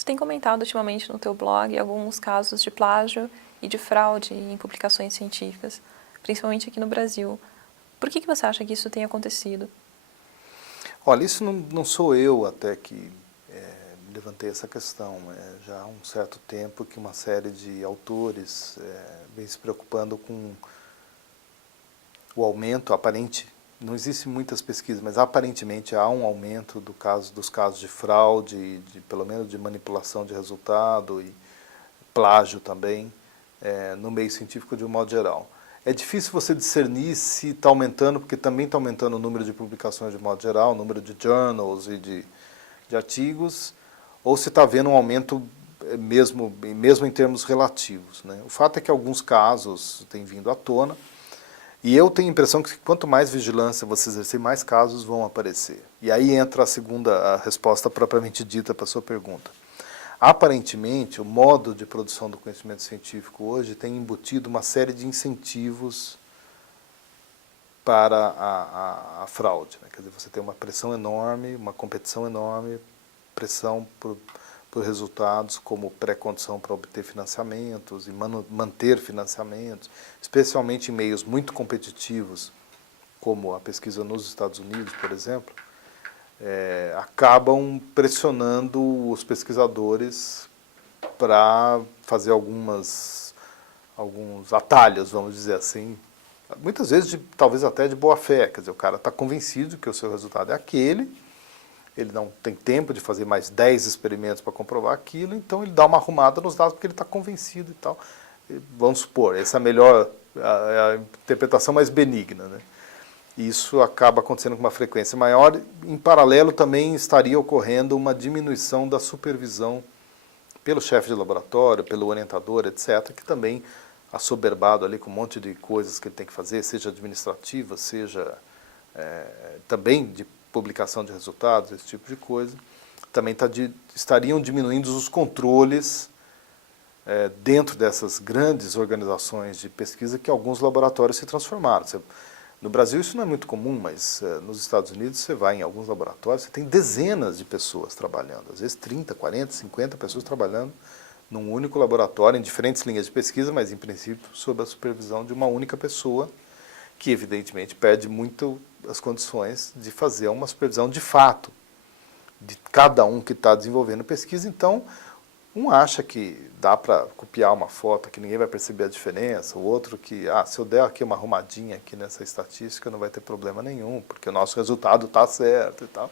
Você tem comentado ultimamente no teu blog alguns casos de plágio e de fraude em publicações científicas, principalmente aqui no Brasil. Por que você acha que isso tem acontecido? Olha, isso não sou eu até que levantei essa questão. Já há um certo tempo que uma série de autores vem se preocupando com o aumento aparente. Não existem muitas pesquisas, mas aparentemente há um aumento dos casos de fraude, pelo menos de manipulação de resultado e plágio também, no meio científico de um modo geral. É difícil você discernir se está aumentando, porque também está aumentando o número de publicações de modo geral, o número de journals e de artigos, ou se está havendo um aumento mesmo em termos relativos, né? O fato é que alguns casos têm vindo à tona, e eu tenho a impressão que quanto mais vigilância você exercer, mais casos vão aparecer. E aí entra a resposta propriamente dita para a sua pergunta. Aparentemente, o modo de produção do conhecimento científico hoje tem embutido uma série de incentivos para a fraude, né? Quer dizer, você tem uma pressão enorme, uma competição enorme, pressão por resultados como pré-condição para obter financiamentos e manter financiamentos, especialmente em meios muito competitivos, como a pesquisa nos Estados Unidos, por exemplo, acabam pressionando os pesquisadores para fazer alguns atalhos, vamos dizer assim, muitas vezes talvez até de boa fé. Quer dizer, o cara está convencido que o seu resultado é aquele, ele não tem tempo de fazer mais 10 experimentos para comprovar aquilo, então ele dá uma arrumada nos dados porque ele está convencido e tal. Vamos supor, essa é a interpretação mais benigna, né? Isso acaba acontecendo com uma frequência maior. Em paralelo também estaria ocorrendo uma diminuição da supervisão pelo chefe de laboratório, pelo orientador, etc., que também assoberbado ali com um monte de coisas que ele tem que fazer, seja administrativa, seja também de publicação de resultados, esse tipo de coisa, também estariam diminuindo os controles dentro dessas grandes organizações de pesquisa que alguns laboratórios se transformaram. No Brasil isso não é muito comum, mas nos Estados Unidos você vai em alguns laboratórios, você tem dezenas de pessoas trabalhando, às vezes 30, 40, 50 pessoas trabalhando num único laboratório, em diferentes linhas de pesquisa, mas em princípio sob a supervisão de uma única pessoa, que evidentemente perde muito as condições de fazer uma supervisão de fato de cada um que está desenvolvendo pesquisa. Então, um acha que dá para copiar uma foto que ninguém vai perceber a diferença, o outro que, se eu der aqui uma arrumadinha aqui nessa estatística não vai ter problema nenhum, porque o nosso resultado está certo e tal.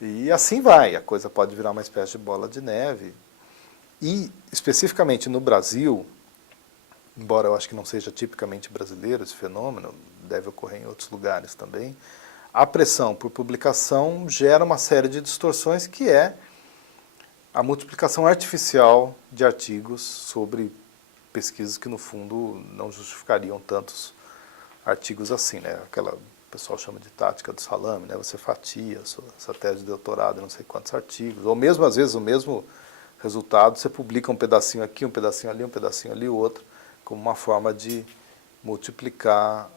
E assim vai, a coisa pode virar uma espécie de bola de neve. E, especificamente no Brasil, embora eu acho que não seja tipicamente brasileiro esse fenômeno, deve ocorrer em outros lugares também, a pressão por publicação gera uma série de distorções, que é a multiplicação artificial de artigos sobre pesquisas que, no fundo, não justificariam tantos artigos assim, né? O pessoal chama de tática do salame, né? Você fatia sua tese de doutorado em não sei quantos artigos, ou mesmo, às vezes, o mesmo resultado, você publica um pedacinho aqui, um pedacinho ali, um pedacinho ali, outro, como uma forma de multiplicar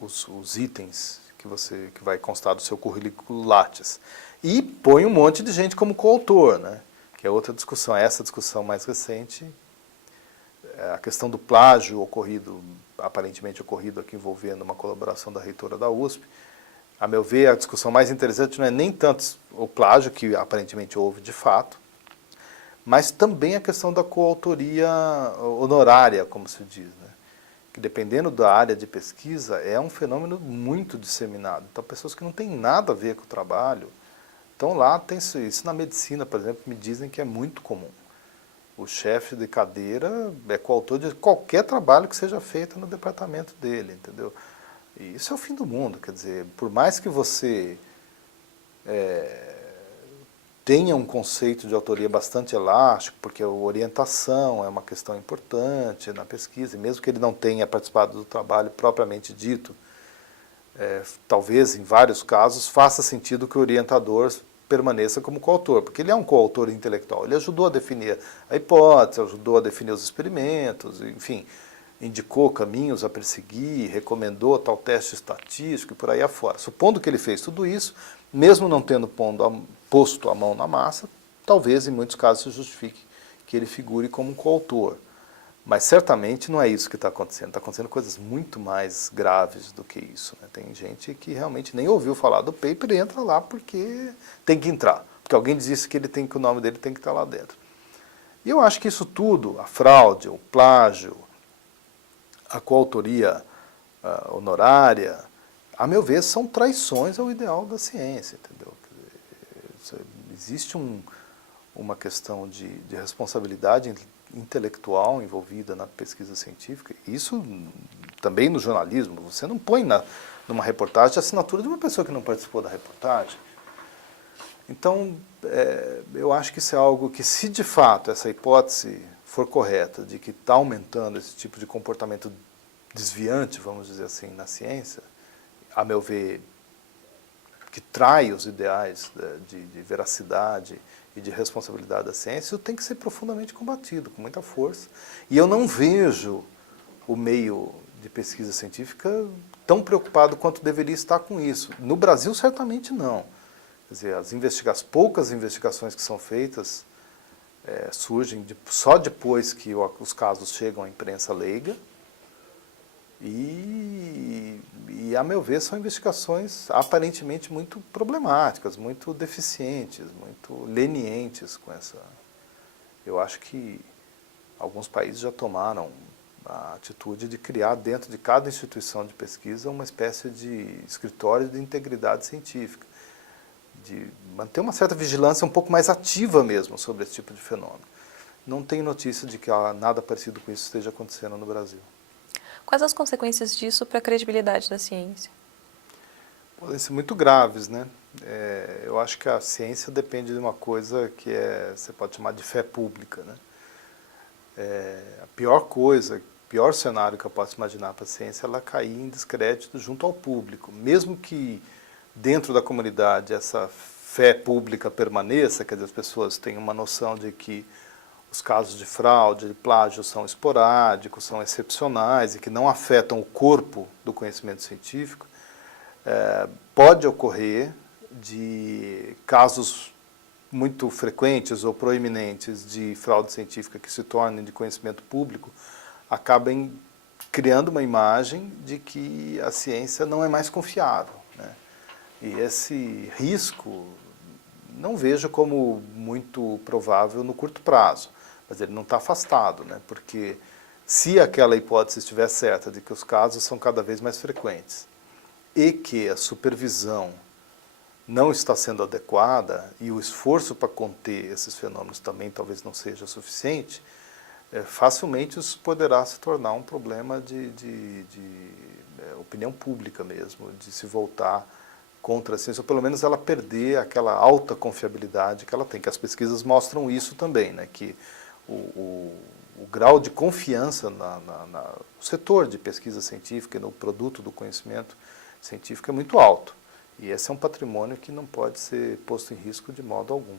os itens que vai constar do seu currículo Lattes. E põe um monte de gente como coautor, né? Que é outra discussão. Essa discussão mais recente, a questão do plágio aparentemente ocorrido aqui, envolvendo uma colaboração da reitora da USP. A meu ver, a discussão mais interessante não é nem tanto o plágio, que aparentemente houve de fato, mas também a questão da coautoria honorária, como se diz, né? Que dependendo da área de pesquisa, é um fenômeno muito disseminado. Então, pessoas que não têm nada a ver com o trabalho, então lá tem isso na medicina, por exemplo, me dizem que é muito comum. O chefe de cadeira é coautor de qualquer trabalho que seja feito no departamento dele, entendeu? E isso é o fim do mundo, quer dizer, por mais que você tenha um conceito de autoria bastante elástico, porque a orientação é uma questão importante na pesquisa, e mesmo que ele não tenha participado do trabalho propriamente dito, talvez em vários casos faça sentido que o orientador permaneça como coautor, porque ele é um coautor intelectual, ele ajudou a definir a hipótese, ajudou a definir os experimentos, enfim, indicou caminhos a perseguir, recomendou tal teste estatístico e por aí afora. Supondo que ele fez tudo isso, mesmo não tendo posto a mão na massa, talvez em muitos casos se justifique que ele figure como um coautor. Mas certamente não é isso que está acontecendo. Está acontecendo coisas muito mais graves do que isso, né? Tem gente que realmente nem ouviu falar do paper e entra lá porque tem que entrar. Porque alguém disse que o nome dele tem que estar lá dentro. E eu acho que isso tudo, a fraude, o plágio, a coautoria honorária, a meu ver, são traições ao ideal da ciência, entendeu? Existe uma questão de responsabilidade intelectual envolvida na pesquisa científica, isso também no jornalismo. Você não põe numa reportagem a assinatura de uma pessoa que não participou da reportagem. Então, eu acho que isso é algo que, se de fato essa hipótese for correta, de que está aumentando esse tipo de comportamento desviante, vamos dizer assim, na ciência, a meu ver, que trai os ideais de veracidade e de responsabilidade da ciência, isso tem que ser profundamente combatido, com muita força. E eu não vejo o meio de pesquisa científica tão preocupado quanto deveria estar com isso. No Brasil, certamente não. Quer dizer, as poucas investigações que são feitas surgem só depois que os casos chegam à imprensa leiga, e, a meu ver, são investigações aparentemente muito problemáticas, muito deficientes, muito lenientes com essa. Eu acho que alguns países já tomaram a atitude de criar dentro de cada instituição de pesquisa uma espécie de escritório de integridade científica, de manter uma certa vigilância um pouco mais ativa mesmo sobre esse tipo de fenômeno. Não tenho notícia de que nada parecido com isso esteja acontecendo no Brasil. Quais as consequências disso para a credibilidade da ciência? Podem ser muito graves, né? Eu acho que a ciência depende de uma coisa que você pode chamar de fé pública, né? A pior coisa, o pior cenário que eu posso imaginar para a ciência é ela cair em descrédito junto ao público. Mesmo que dentro da comunidade essa fé pública permaneça, quer dizer, as pessoas tenham uma noção de que os casos de fraude, de plágio são esporádicos, são excepcionais e que não afetam o corpo do conhecimento científico, pode ocorrer de casos muito frequentes ou proeminentes de fraude científica que se tornem de conhecimento público, acabem criando uma imagem de que a ciência não é mais confiável, né? E esse risco não vejo como muito provável no curto prazo, mas ele não está afastado, né? Porque se aquela hipótese estiver certa de que os casos são cada vez mais frequentes e que a supervisão não está sendo adequada e o esforço para conter esses fenômenos também talvez não seja suficiente, facilmente isso poderá se tornar um problema de opinião pública mesmo, de se voltar contra a ciência, ou pelo menos ela perder aquela alta confiabilidade que ela tem, que as pesquisas mostram isso também, né? Que o grau de confiança no setor de pesquisa científica e no produto do conhecimento científico é muito alto. E esse é um patrimônio que não pode ser posto em risco de modo algum.